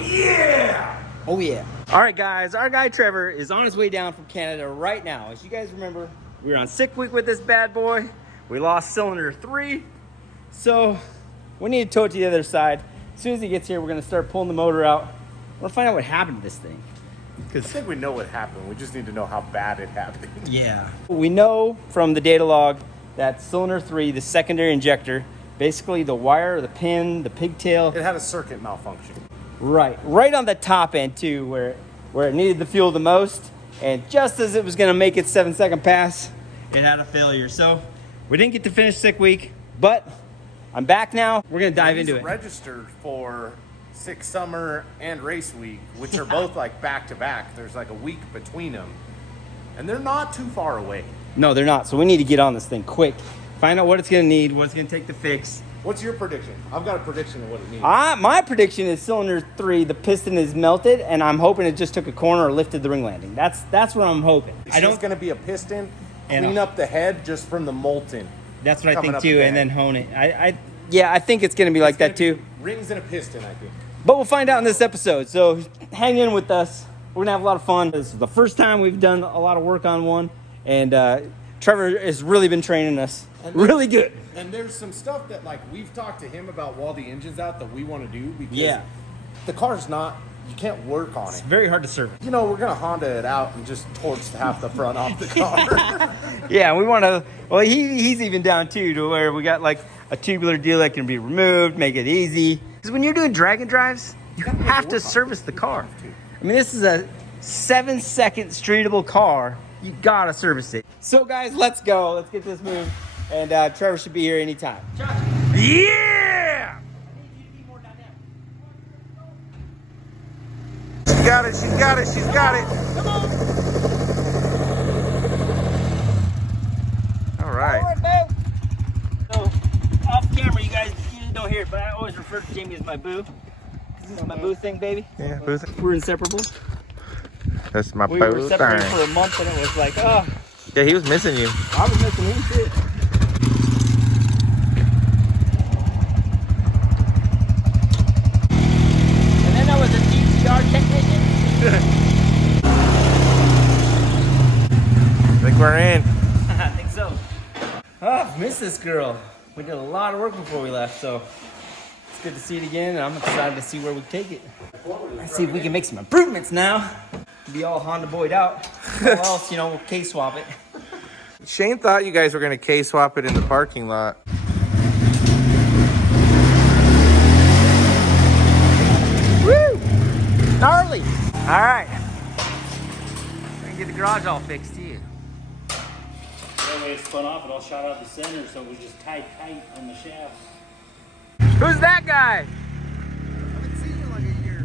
yeah! Oh yeah. All right, guys, our guy Trevor is on his way down from Canada right now. As you guys remember, we were on sick week with this bad boy. We lost cylinder 3, so we need to tow it to the other side. As soon as he gets here, we're gonna start pulling the motor out. We're gonna find out what happened to this thing. I think we know what happened. We just need to know how bad it happened. Yeah. We know from the data log that cylinder 3, the secondary injector, basically the wire, the pin, the pigtail. It had a circuit malfunction. Right on the top end too, where it needed the fuel the most. And just as it was gonna make its 7-second pass, it had a failure. So we didn't get to finish sick week, but I'm back now. We're gonna dive into it. Registered for sick summer and race week, which are both like back to back. There's like a week between them, and they're not too far away. No, they're not. So we need to get on this thing quick. Find out what it's gonna need, what it's gonna take to fix. What's your prediction? I've got a prediction of what it needs. My prediction is cylinder 3, the piston is melted, and I'm hoping it just took a corner or lifted the ring landing. That's what I'm hoping. It's just going to be a piston, clean up the head just from the molten. That's what I think too, and then hone it. I think it's going to be like that too. Rings and a piston, I think. But we'll find out in this episode, so hang in with us. We're going to have a lot of fun. This is the first time we've done a lot of work on one, and Trevor has really been training us really good. And there's some stuff that like we've talked to him about while the engine's out that we want to do because the car's not, you can't work on It's it. very hard to service. You know, we're going to Honda it out and just torch half the front off the car. Yeah, we want to, well, he's even down too to where we got like a tubular deal that can be removed, make it easy. Because when you're doing drag and drives, you have to service the car. I mean, this is a 7-second streetable car. You gotta service it. So guys, let's go. Let's get this moved. And Trevor should be here anytime. Yeah! She got it, she's got it, she's got it. Come on. All right. So, off camera, you guys usually don't hear it, but I always refer to Jamie as my boo. This is my boo thing, baby. Yeah, boo thing. We're inseparable. That's my We were separated for a month, and it was like, oh. Yeah, he was missing you. I was missing him too. And then I was a GTR technician. I think we're in. I think so. Oh, I've missed this girl. We did a lot of work before we left, so it's good to see it again, and I'm excited to see where we take it. Let's see if we can make some improvements now. Be all Honda boyed out. All else, you know, we'll K-swap it. Shane thought you guys were going to K-swap it in the parking lot. Woo! Gnarly! All right. We're going to get the garage all fixed, too. That way it spun off, it all shot out the center, so it was just tight on the shaft. Who's that guy? I haven't seen you in like a year.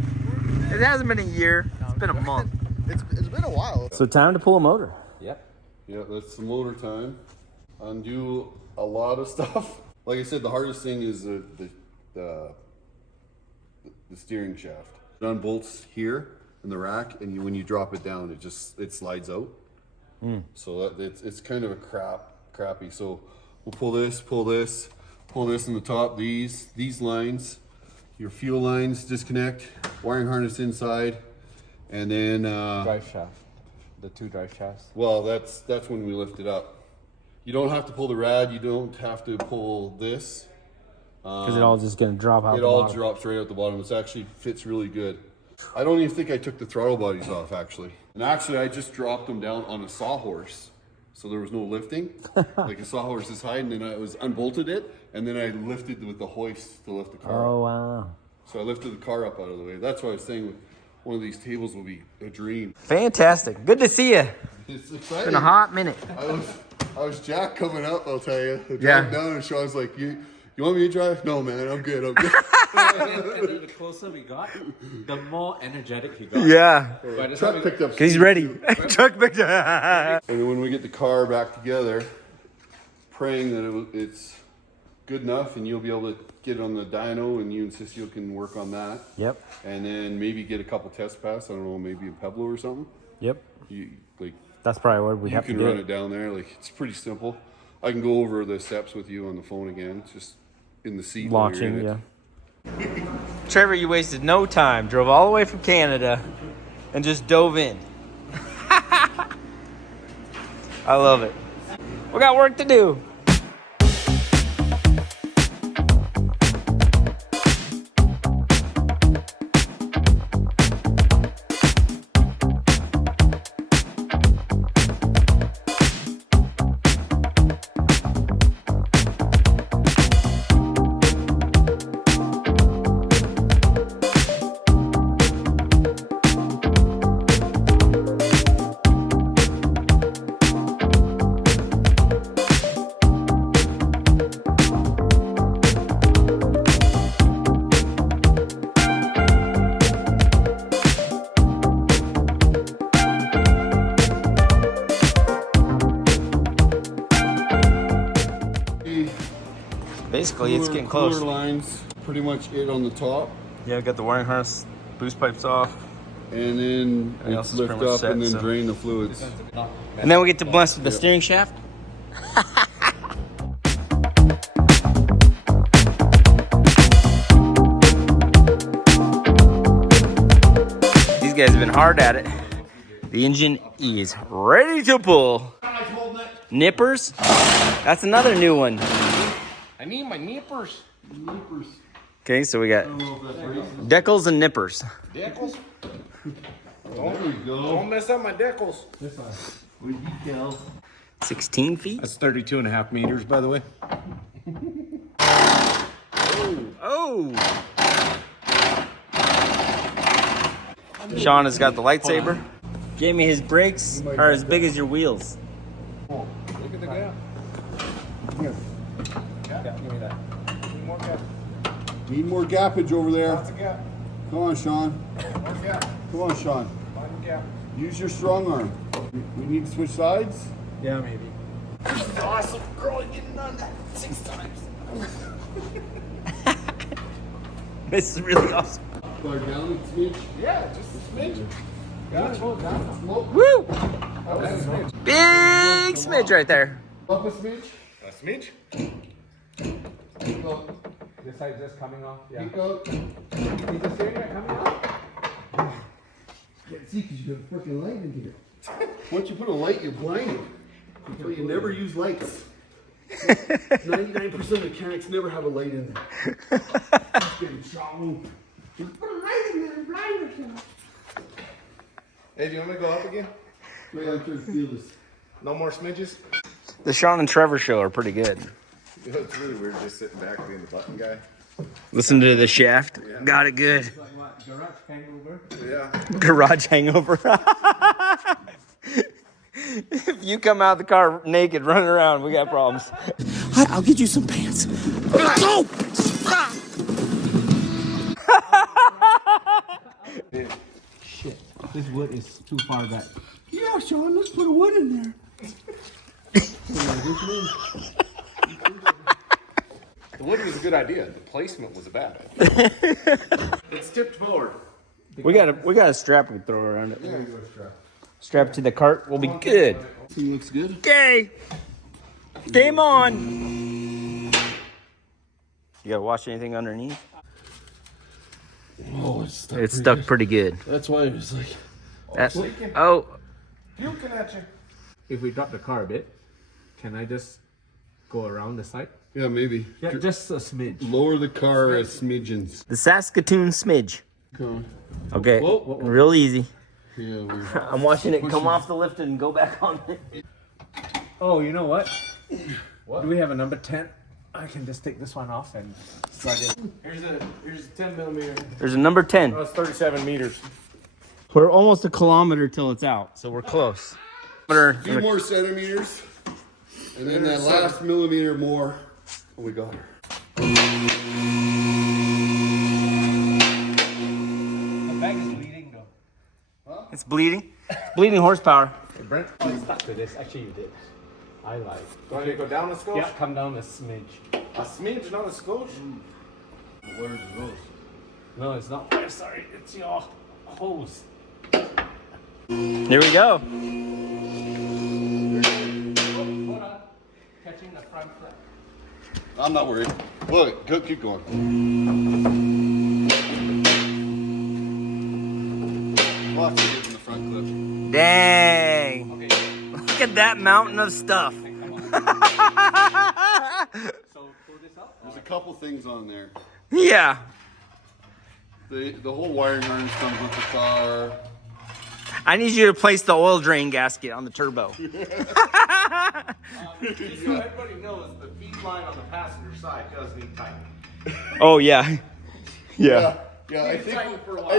It hasn't been a year. It's been a month. It's been a while. So time to pull a motor. Yep. Yeah, that's the motor time. Undo a lot of stuff. Like I said, the hardest thing is the steering shaft. It unbolts here in the rack, and when you drop it down, it slides out. So it's kind of a crappy. So we'll pull this in the top. These lines, your fuel lines disconnect, wiring harness inside, and then Drive shaft. The 2 drive shafts. well, that's when we lift it up. You don't have to pull the rad. You don't have to pull this. Because it all just going to drop out. It all drops right out the bottom. It actually fits really good. I don't even think I took the throttle bodies off, actually. And actually, I just dropped them down on a sawhorse. So there was no lifting. Like a sawhorse this high, and then I unbolted it, and then I lifted with the hoist to lift the car up. Oh, wow. So I lifted the car up out of the way. That's why I was saying one of these tables will be a dream. Fantastic. Good to see you. It's Been exciting. a hot minute. I was Jack coming up, I'll tell you. Yeah. Driving down, and Shawn's like, you want me to drive? No, man, I'm good. And then the closer we got, the more energetic he got. Yeah. By the time Truck we picked up. He's ready. Truck picked up. And then when we get the car back together, praying that it's good enough and you'll be able to get it on the dyno and you and Sissio can work on that. Yep. And then maybe get a couple test passes. I don't know, maybe in Pueblo or something. Yep. Like That's probably what we you have to can do. run it down there. Like it's pretty simple. I can go over the steps with you on the phone again. It's just in the seat. while you're Launching, in it. yeah. Trevor, you wasted no time. Drove all the way from Canada and just dove in. I love it. We got work to do. Basically, it's getting close. Cooler lines, pretty much it on the top. Yeah, we got the wiring harness, boost pipes off. And then Everything else it's is lift pretty much up set, and then so. drain the fluids. And then we get to mess with the steering shaft. These guys have been hard at it. The engine is ready to pull. Nippers? That's another new one. I need my nippers. Okay, so we got decals and nippers. Decals? There we go. Don't mess up my decals. 16 feet? That's 32.5 meters, by the way. Oh! Shawn has got the lightsaber. Jamie, his brakes are as big as your wheels. Look at the gap. Yeah, give me that. More gap. Need more gappage over there. Lots of gap. Come on, Shawn. More gap. Come on, Shawn. Find the gap. Use your strong arm. We need to switch sides. Yeah, maybe. This is awesome. Girl, you're getting on that 6 times. This is really awesome. Bar down a smidge. Yeah, just a smidge. Got it. Woo! That's a smidge. Big smidge right there. Up a smidge. A smidge? Keep up. This side just coming off. Yeah. Keep up. Is the steering wheel coming off? Can't see because you got a freaking light in here. Once you put a light, you're blinded. So you never use lights. 99% of mechanics never have a light in there. Hey, do you want me to go up again? Wait, I'm trying to feel this. No more smidges? The Shawn and Trevor show are pretty good. You know, it's really weird just sitting back being the button guy. Listen to the shaft. Got it good. Like what? Garage hangover? Yeah. Garage hangover. If you come out of the car naked running around, we got problems. I'll get you some pants. Go! Shit. This wood is too far back. Yeah, Shawn, let's put a wood in there. The wood was a good idea. The placement was a bad idea. It's tipped forward. We got a strap we can throw around it. Strap it to the cart. We'll be good. Thing looks good. Okay. Game on. You gotta wash anything underneath? Oh, it's stuck. It's stuck pretty good. That's why it was like. That's, oh, Puking at you. If we drop the car a bit, can I just go around the side? Yeah, maybe. Yeah, just a smidge. Lower the car a smidgens. the Saskatoon smidge. Come on. Okay, Whoa, whoa, whoa. real easy. Yeah, we're. I'm watching it come off the lift and go back on it. Oh, you know what? What? Do we have a number 10? I can just take this one off and slide it. Here's a 10 millimeter. There's a number 10. Oh, it's 37 meters. We're almost a kilometer till it's out, so we're close. A few more centimeters. And then that last millimeter more. Oh, we got her. The bag is bleeding though. It's bleeding. Bleeding horsepower. Hey, Brent, Oh, it's stuck to this. Actually, you did. I lied. do I need to go down a skosh? Yeah, come down a smidge. A smidge, not a skosh? Where's the nose? No, it's not. Oh, sorry, it's your hose. Here we go. Hold on. Catching the front flap. I'm not worried. Look, go, keep going. We'll have to get in the front clip. Dang. Look at that mountain of stuff. There's a couple things on there. Yeah. The whole wiring harness comes with the car. I need you to place the oil drain gasket on the turbo. Just so everybody knows, the feed line on the passenger side does need tightening. Oh, yeah. Yeah. Yeah, I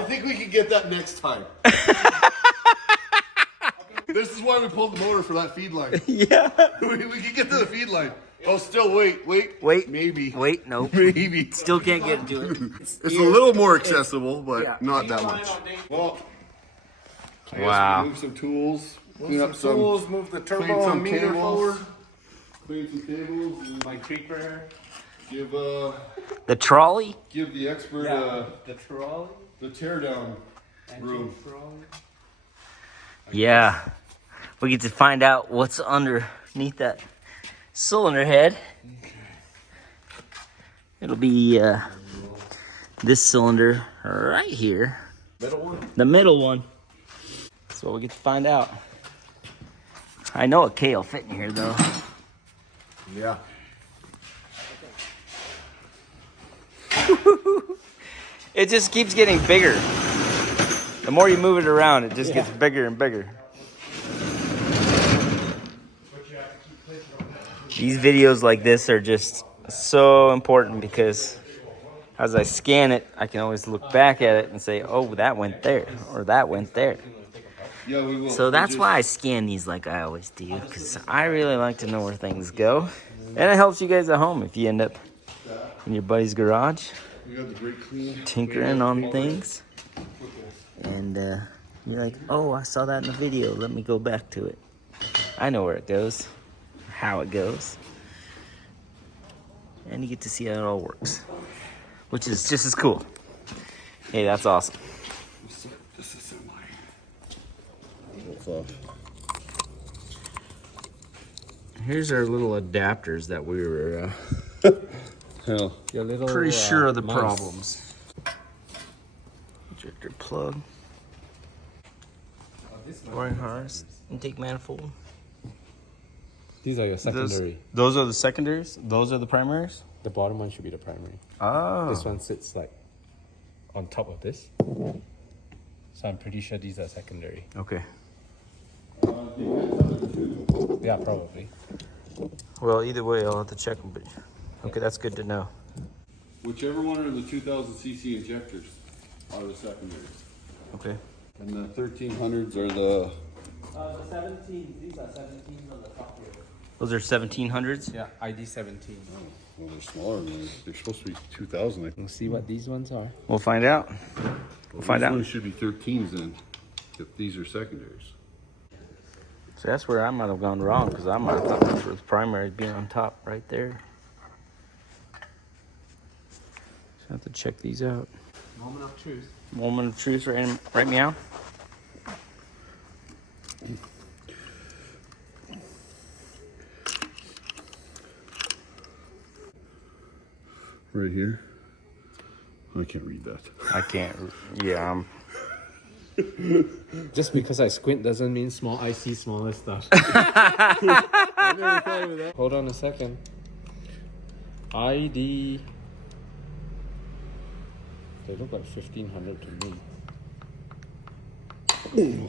think we can get that next time. This is why we pulled the motor for that feed line. Yeah. We can get to the feed line. Oh, still wait. Maybe. Wait, no. Maybe. Still can't get to it. It's a little more accessible, but not that much. Well, I guess we move some tools. Clean up some tools, move the clean turbo some and meter cables. forward. Clean some cables. And Like creek repair. give The trolley? give the expert The trolley. the teardown room. Yeah. We get to find out what's underneath that cylinder head. It'll be this cylinder right here. Middle one? The middle one. That's what we get to find out. I know a K will fit in here though. Yeah. It just keeps getting bigger. The more you move it around, it just gets bigger and bigger. These videos like this are just so important because as I scan it, I can always look back at it and say, oh, that went there, or that went there. Yeah, we will. So that's why I scan these like I always do, because I really like to know where things go. And it helps you guys at home if you end up in your buddy's garage We got the brake clean. tinkering on things. And you're like, oh, I saw that in the video. Let me go back to it. I know where it goes, how it goes. And you get to see how it all works, which is just as cool. Hey, that's awesome. Disassembling. It's off. Here's our little adapters that we were Hell. Your little, pretty sure of the mouse. problems. Injector plug. Wiring harness. Intake manifold. These are your secondary. Those are the secondaries? Those are the primaries? The bottom one should be the primary. Oh. This one sits like on top of this. So I'm pretty sure these are secondary. Okay. Yeah, probably. Well, either way, I'll have to check them, but okay, that's good to know. Whichever one are the 2000cc injectors are the secondaries. Okay. And the 1300s are the... The 17, these are 17s on the top here. Those are 1700s? Yeah, ID 17. Well, they're smaller. They're supposed to be 2000. I think. We'll see what these ones are. We'll find out. We'll find This out. one should be 13s then, if these are secondaries. So that's where I might have gone wrong, because I might have thought this was primary being on top right there. So I have to check these out. Moment of truth. Moment of truth, right meow? Right here. I can't read that. I can't, yeah, Just because I squint doesn't mean I see smaller stuff. Hold on a second. ID. They look like 1500 to me.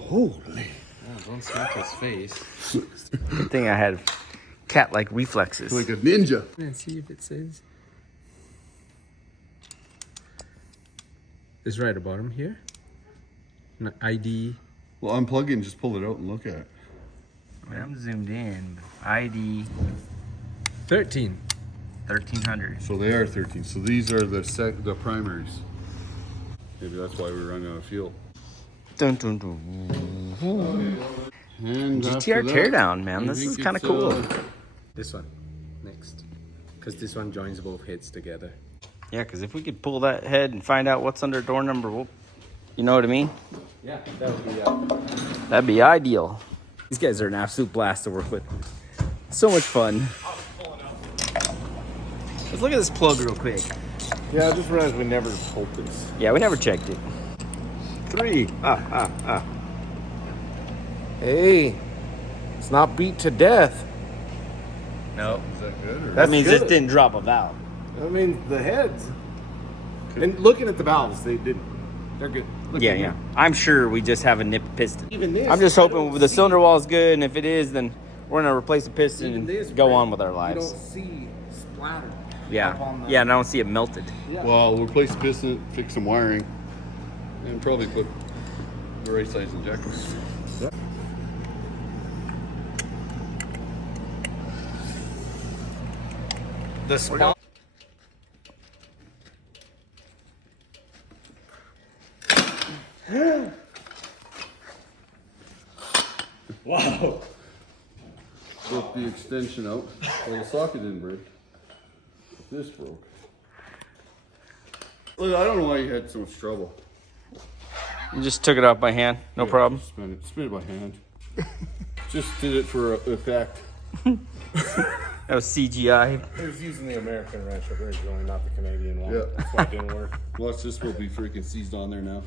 Holy. Oh, don't smack his face. good thing I had cat-like reflexes. Like a ninja. Let's see if it says. It's right at the bottom here. ID. Well, unplug it and just pull it out and look at it. I'm zoomed in. ID 13. 1300. So they are 13. So these are the primaries. Maybe that's why we're running out of fuel. Dun, dun, dun. And GTR after that, teardown, man. I This think is kind of it's, cool. This one. Next. Because this one joins both heads together. Yeah, because if we could pull that head and find out what's under door number, you know what I mean? Yeah, that would be That'd be ideal. These guys are an absolute blast to work with. So much fun. Let's look at this plug real quick. Yeah, I just realized we never pulled this. Yeah, we never checked it. 3. Hey, it's not beat to death. No. Is that good? Or? That means good. it didn't drop a valve. I mean, the heads. And looking at the valves, they didn't. They're good. Look Yeah, at yeah. here. I'm sure we just have a nipped piston. Even this. I'm just I hoping don't the see- cylinder wall is good, and if it is, then we're gonna replace the piston even and this, go Brent, on with our You lives. don't see splatter. up Yeah, on the- yeah, and I don't see it melted. Well, we'll replace the piston, fix some wiring, and probably put the right size injectors. The small. Wow. Broke the extension out. Well, the socket didn't break. This broke. Look, I don't know why you had so much trouble. You just took it off by hand, no problem. Spin it by hand. Just did it for effect. That was CGI. He was using the American wrench originally, not the Canadian one. Yeah. That's why it didn't work. Watch, this will be freaking seized on there now.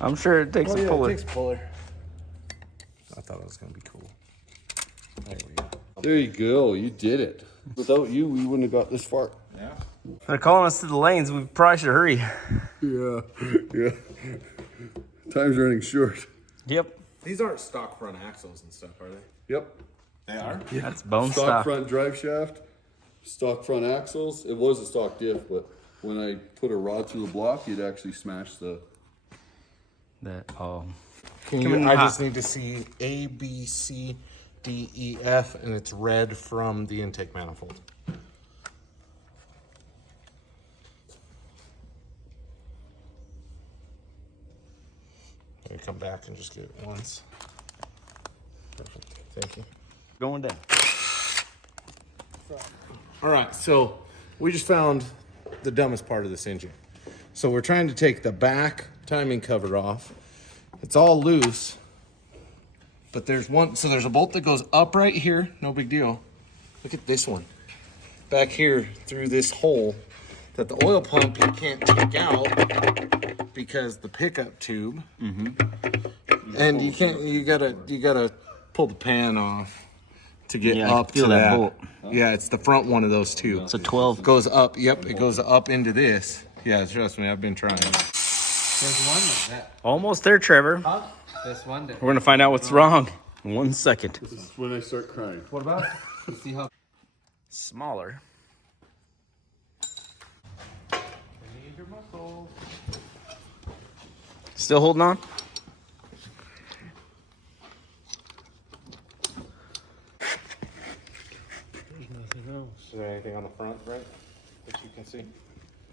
I'm sure it takes a puller. It takes puller. I thought it was gonna be cool. There we go. There you go. You did it. Without you, we wouldn't have got this far. Yeah. They're calling us to the lanes. We probably should hurry. Yeah. Yeah. Time's running short. Yep. These aren't stock front axles and stuff, are they? Yep. They are. That's bone Stock stock. front drive shaft, stock front axles. It was a stock diff, but when I put a rod through the block, you'd actually smash the. That Can Come in you, I hot. just need to see A, B, C, D, E, F, and it's red from the intake manifold. Can you come back and just get it once? Perfect. Thank you. going down. All right, so we just found the dumbest part of this engine. So we're trying to take the back timing cover off. It's all loose, but there's a bolt that goes up right here, no big deal. Look at this one. Back here through this hole that the oil pump you can't take out because the pickup tube. And you gotta pull the pan off to get Yeah, I up feel to that that. bolt. Yeah, it's the front one of those two. It's a 12. Goes up. Yep, it goes up into this. Yeah, trust me, I've been trying. There's one like that. Almost there, Trevor. There's one that. We're gonna find out what's wrong in 1 second. This is when I start crying. What about? See how? Smaller. Still holding on? Is there anything on the front, right? That you can see?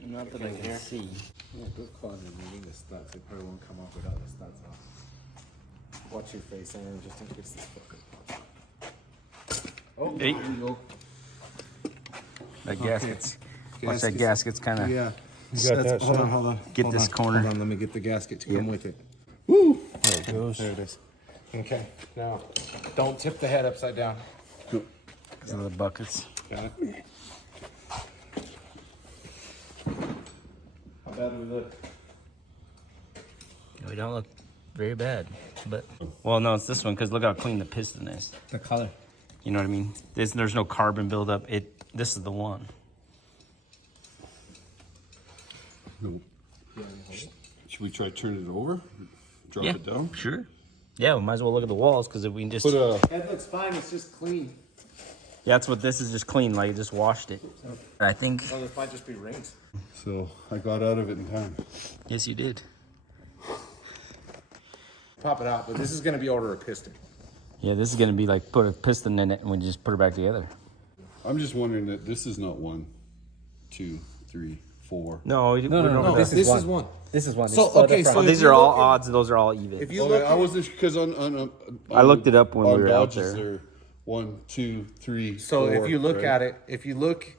Not that I can see. Yeah, good quality reading the stats. They probably won't come up without the stats on. Watch your face, Aaron, just in case this fucker pops up. Oh, Hey. there you go. That gasket's. Watch that gasket's kind of. Yeah. hold on. Get this corner. Hold on, let me get the gasket to come with it. There it goes. There it is. Okay, now, don't tip the head upside down. Because of the buckets. Got it? How bad do we look? We don't look very bad, but well, no, it's this one because look how clean the piston is. The color. You know what I mean? There's no carbon buildup. This is the one. No. Should we try turning it over? Drop Yeah, it down? sure. Yeah, we might as well look at the walls because if we can just. Put a. Head looks fine, it's just clean. Yeah, that's what this is, just clean, like you just washed it. I think. Oh, this might just be rings. So I got out of it in time. Yes, you did. Pop it out, but this is gonna be over a piston. Yeah, this is gonna be like put a piston in it and we just put it back together. I'm just wondering that this is not 1, 2, 3, 4. No, No. This is one. This is one. So, It's further okay, from- so Oh, these if you are all look at- odds. Those are all even. If you Okay, look, I wasn't because on I looked it up when we on were out Dodges there. are 1, 2, 3. so 4, if you look right? at it, if you look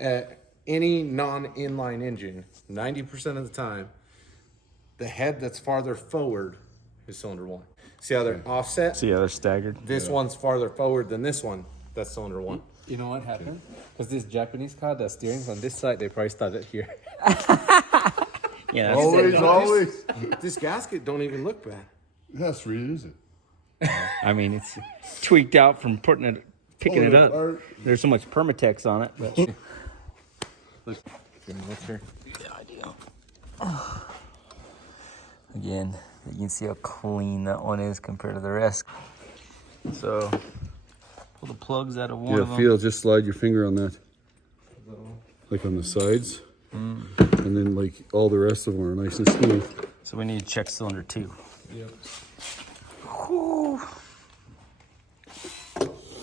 at any non-inline engine, 90% of the time, the head that's farther forward is cylinder one. See how they're offset? So yeah, they're staggered. This one's farther forward than this one. That's cylinder one. You know what happened? Because this Japanese car, the steering's on this side, they probably started here. Yeah, Always. This gasket don't even look bad. That's really is it? I mean, it's tweaked out from picking it up. There's so much Permatex on it. But again, you can see how clean that one is compared to the rest. So, pull the plugs out of one of them. Just slide your finger on that. Like on the sides. And then like all the rest of them are nice and smooth. So we need to check cylinder 2. Yep. Whew.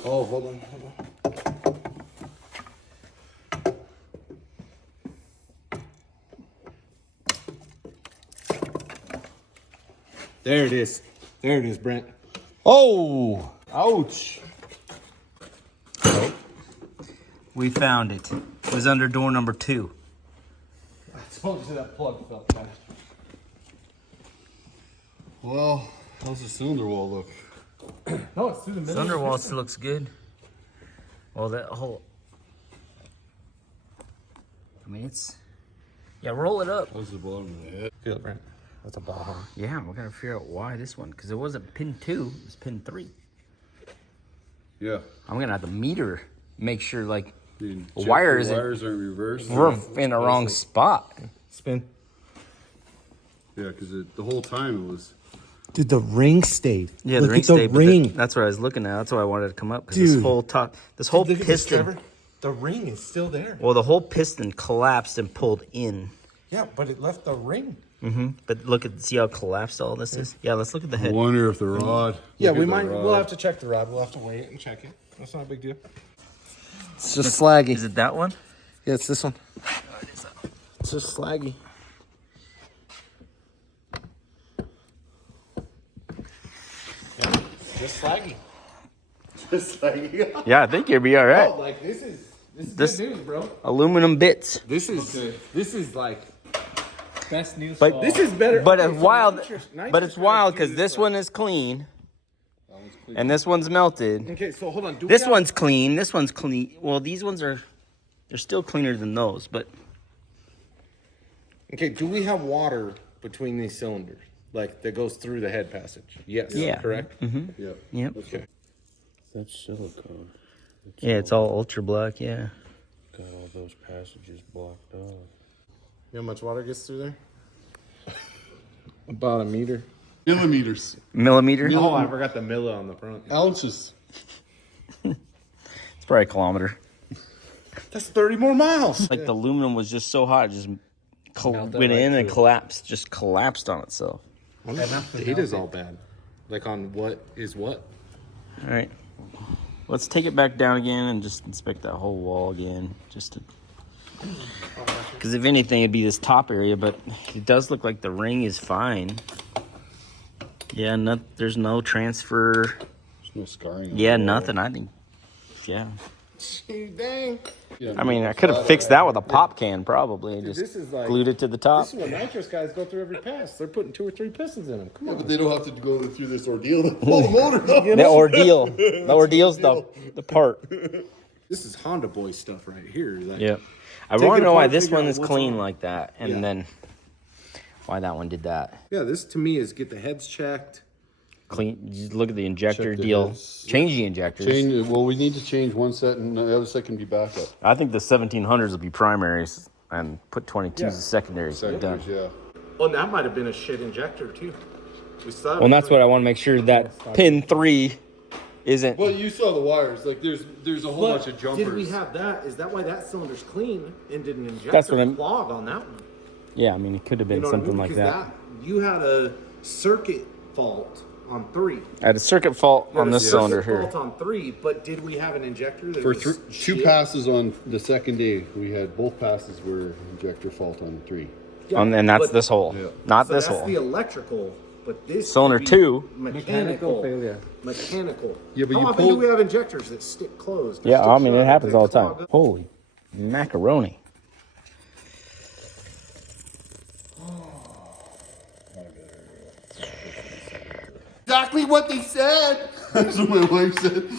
Oh, hold on. There it is. There it is, Brent. Oh! Ouch. We found it. It was under door number 2. I told you that plug felt bad. Well, how's the cylinder wall look? No, it's through the middle. Cylinder wall still looks good. Well, that whole... I mean, it's... Yeah, roll it up. How's the bottom of the head? Feel it, Brent. That's a ball horn. Yeah, we're gonna figure out why this one, because it wasn't pin 2, it was pin 3. Yeah. I'm gonna have to meter, make sure like The wires aren't reversed. we're in the wrong spot. Spin. Yeah, because the whole time it was. Dude, the ring stayed. Yeah, Look the ring at the stayed. ring. That's what I was looking at. That's why I wanted to come up, because this Dude. whole top, this whole Look at this, piston. Trevor. The ring is still there. Well, the whole piston collapsed and pulled in. Yeah, but it left the ring. But look at, see how collapsed all this is? Yeah, let's look at the I head. wonder if the rod. Yeah, look we at the might. rod. We'll have to check the rod. We'll have to weigh it and check it. That's not a big deal. It's just slaggy. Is it that one? Yeah, it's this one. It's just slaggy. Yeah, just slaggy. Just slaggy. Yeah, I think you'll be all right. Oh, like this is This- good news, bro. Aluminum bits. This is like Best news. But this is better. But okay, it's so wild. nitrous But it's guys wild do because this like- one is clean, and this one's melted. Okay, so hold on. Do we This have- one's clean. This one's clean. Well, these ones are, they're still cleaner than those. But Okay, do we have water between these cylinders, like that goes through the head passage? Yes. Yeah. Correct. Yeah. yep. Okay. That's silicone. Yeah, it's all ultra black. Yeah. Got all those passages blocked off. You know how much water gets through there? About a meter. Millimeters. Millimeter. Oh, I forgot the milli on the front. Ounces. It's probably a kilometer. That's 30 more miles. Like the aluminum was just so hot, it just Melted went right in and through. collapsed. Just collapsed on itself. The data's all bad. Like on what is what? All right. Let's take it back down again and just inspect that whole wall again, just to. Because if anything, it'd be this top area, but it does look like the ring is fine. Yeah, there's no transfer. There's no scarring. on Yeah, the wall. nothing. I think, yeah. Dang. Yeah, I mean, I could have fixed that with a pop can probably. And This just is like glued it to the top. This is what nitrous guys go through every pass. They're putting 2 or 3 pistons in them. Come on. But they don't have to go through this ordeal to pull the motor up. The ordeal. The ordeal's the part. This is Honda boy stuff right here. Like, Yep. I Take want it to know why apart, this figure one out is what's clean wrong. like that, and Yeah. then why that one did that. Yeah, this to me is get the heads checked. Clean. Just look at the injector Check the deal. heads. Change the injectors. Well, we need to change one set, and the other set can be backup. I think the 1700s will be primaries, and put 22s as secondaries. Done. Sectors, yeah. Oh, and that might have been a shit injector too. We saw. Well, and that's what I want to make sure that pin 3 isn't. Well, you saw the wires. Like, there's a whole bunch of jumpers. Did we have that? Is that why that cylinder's clean and did an injector That's what I'm- clog on that one? Yeah, I mean, it could have been You know what I something mean? like Because that. You had a circuit fault on 3. I had a circuit fault You had on a this circuit cylinder here. fault on 3, but did we have an injector that For was 2 shit? passes on the second day, we had both passes were injector fault on 3. Yeah, And that's but- this hole, Yeah. not So this that's hole. the electrical, but this Cylinder could be 2. mechanical failure. Mechanical. Yeah, but How you often do pulled- we have injectors that stick closed? or Yeah, stick I mean, shut it happens that all the time. clog up? Holy macaroni. Exactly what they said. That's what my wife said.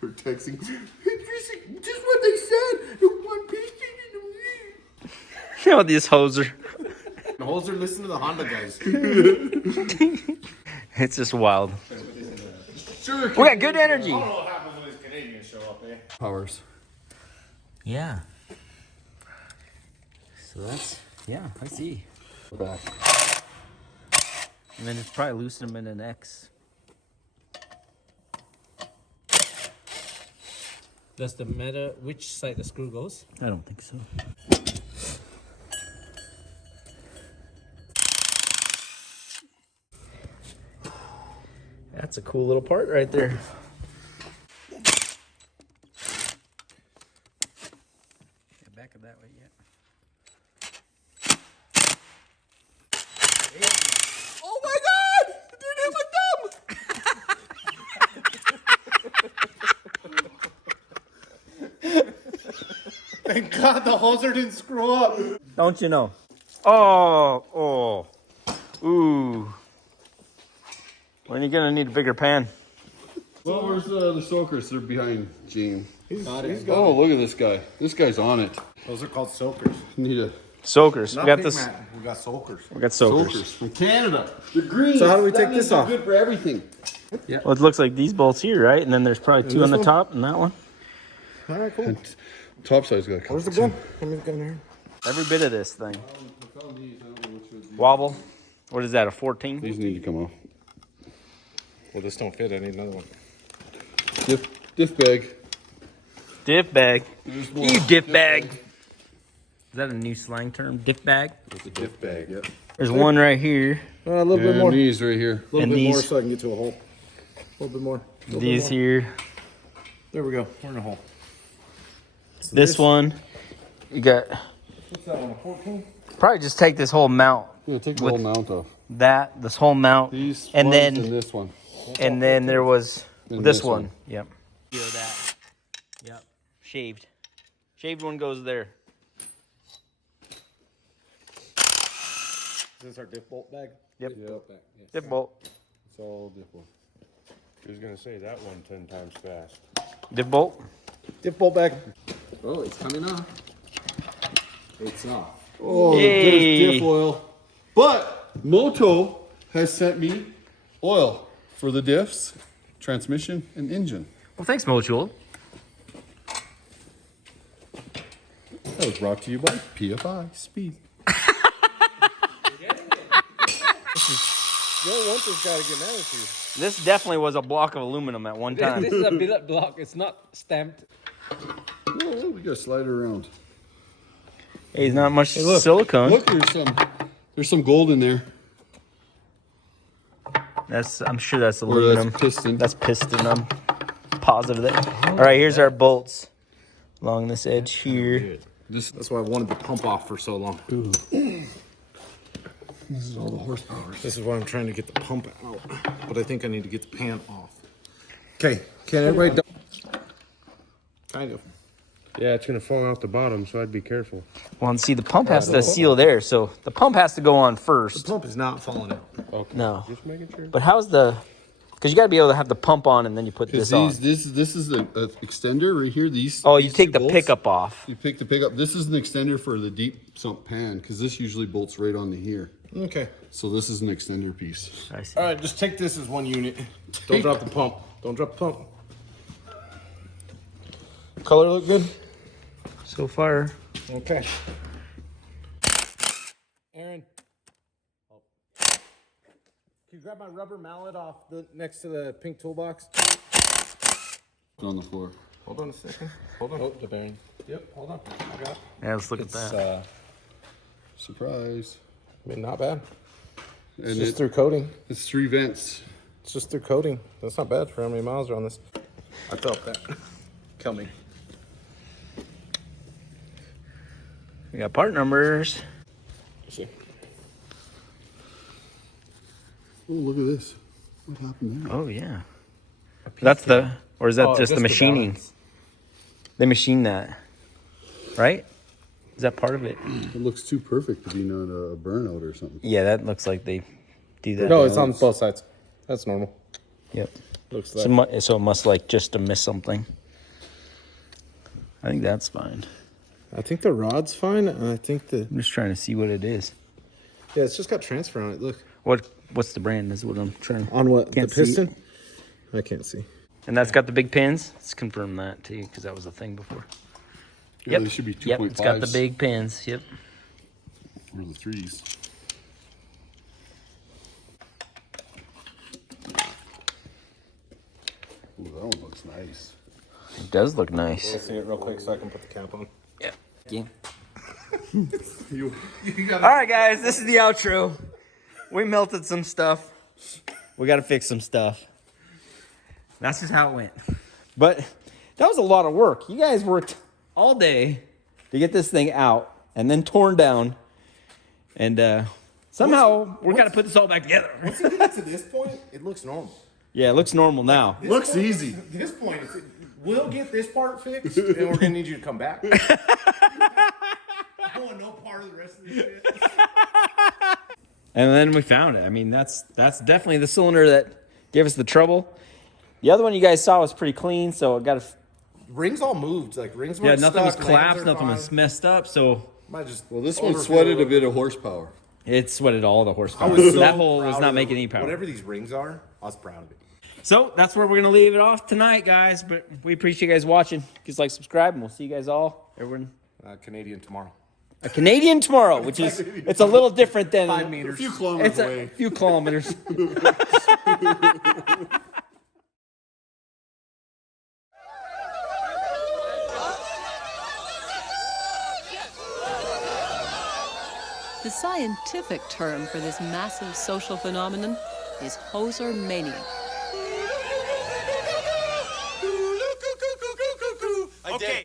We're texting. Just what they said. The one piston in the Oh, this hoser. The holes are listening to the Honda guys. It's just wild. Sure. We got good energy. I don't know what happens when these Canadians show up, eh? Powers. Yeah. So that's, yeah, I see. Back. And then it's probably loosen them in an X. Does the matter which side the screw goes? I don't think so. That's a cool little part right there. Get back of that way yet. Oh my god! It didn't hit my thumb! Thank God the hoser didn't screw up. Don't you know? Oh. Ooh. When are you gonna need a bigger pan? Well, where's the soakers? They're behind Gene. He's got Oh, look at this guy. This guy's on it. Those are called soakers. Need a Soakers. Not We got pig this. mat, we got soakers. We got soakers. soakers from Canada. They're green. So how do we That take means this they're off? Good for everything. Well, it looks like these bolts here, right? And then there's probably two this on the one? top and that one. All right, cool. Top side's got a couple. Where's the gun? Come here, gun here. Every bit of this thing. Wobble. What is that? A 14? These need to come off. Well, this don't fit. I need another one. Diff bag. Diff bag. There's more. You diff bag. Is that a new slang term? Diff bag? It's a diff bag. Yep. There's one right here. A little bit more. And these right here. A little and bit more these- so I can get to a hole. A little bit more. Little bit These more. here. There we go. We're in a hole. This one. You got. What's that one? A 14? Probably just take this whole mount. Yeah, take the whole mount off. This whole mount. These And ones then- and this one. And then there was And this this one. one. Yep. That. Yep. Shaved. Shaved one goes there. Is this our diff bolt bag? Yep. Yep. Diff bolt. It's all diff one. He was gonna say that one 10 times fast. Diff bolt. Diff bolt bag. Oh, it's coming off. It's off. Oh, Yay. there's diff oil. But Moto has sent me oil for the diffs, transmission, and engine. Well, thanks, Motul. That was brought to you by PFI Speed. You don't want this guy to get mad at you. This definitely was a block of aluminum at one time. This is a billet block. It's not stamped. Oh, we gotta slide it around. Hey, there's not much Look, silicone. Look, there's some gold in there. I'm sure that's Or aluminum. that's piston. That's piston. I'm positive of that. All right, here's our bolts along this edge here. That's why I wanted the pump off for so long. This is all the horsepower. This is why I'm trying to get the pump out. But I think I need to get the pan off. Okay, can everybody... Kind of. Yeah, it's gonna fall out the bottom, so I'd be careful. Well, and see, the pump has to seal there, so the pump has to go on The first. pump is not falling out. Okay. No. Just making sure. But how's the... Because you got to be able to have the pump on and then you put this on. This is the extender right here. These. Oh, you these take two the bolts, pickup off. You pick the pickup. This is an extender for the deep sump pan because this usually bolts right onto here. Okay. So this is an extender piece. I see. All right, just take this as one unit. Don't drop the pump. Don't drop the pump. Color look good? So far. Okay. Aaron. Can you grab my rubber mallet off next to the pink toolbox? On the floor. Hold on a second. Hold on. Oh, the bearing. Yep, hold on. I got it. Yeah, let's look at that. Surprise. I mean, not bad. It's And just through coating. it's 3 vents. It's just through coating. That's not bad for how many miles are on this. I felt that coming. We got part numbers. See. Oh, look at this. What happened there? Oh, yeah. That's the... Or is that just the machining? They machine that. Right? Is that part of it? It looks too perfect to be not a burnout or something. Yeah, that looks like they do that. No, it's on both sides. That's normal. Yep. Looks like. So it must like just to miss something. I think that's fine. I think the rod's fine. And I think the... I'm just trying to see what it is. Yeah, it's just got transfer on it. Look. What's the brand is what I'm trying to... On what? Can't The see piston? I can't see. And that's got the big pins. Let's confirm that too, because that was a thing before. Yeah, they should be 2.5s. Yep, it's got the big pins. Yep. Or the 3s. Ooh, that one looks nice. It does look nice. I'll see it real quick so I can put the cap on. Yep. All right, guys, this is the outro. We melted some stuff. We got to fix some stuff. That's just how it went. But that was a lot of work. You guys worked all day to get this thing out and then torn down. And somehow we're going to put this all back together. Once you get to this point, it looks normal. Yeah, it looks normal now. Looks easy. At this point, we'll get this part fixed, and we're gonna need you to come back. I want no part of the rest of this shit. And then we found it. I mean, that's definitely the cylinder that gave us the trouble. The other one you guys saw was pretty clean, so it got a... Rings all moved. Like rings were nothing was stuck, collapsed, lands are nothing was fine. messed up, so... Might just Well, this one overfill sweated a bit of horsepower. It sweated all the horsepower. I was so That hole was proud not of making them. any power. Whatever these rings are, I was proud of it. So that's where we're going to leave it off tonight, guys. But we appreciate you guys watching. Please like, subscribe, and we'll see you guys all. Everyone... Canadian tomorrow. A Canadian tomorrow, which is... It's a little different than... 5 meters. A few kilometers It's away. a few kilometers. The scientific term for this massive social phenomenon is hoser mania. Okay,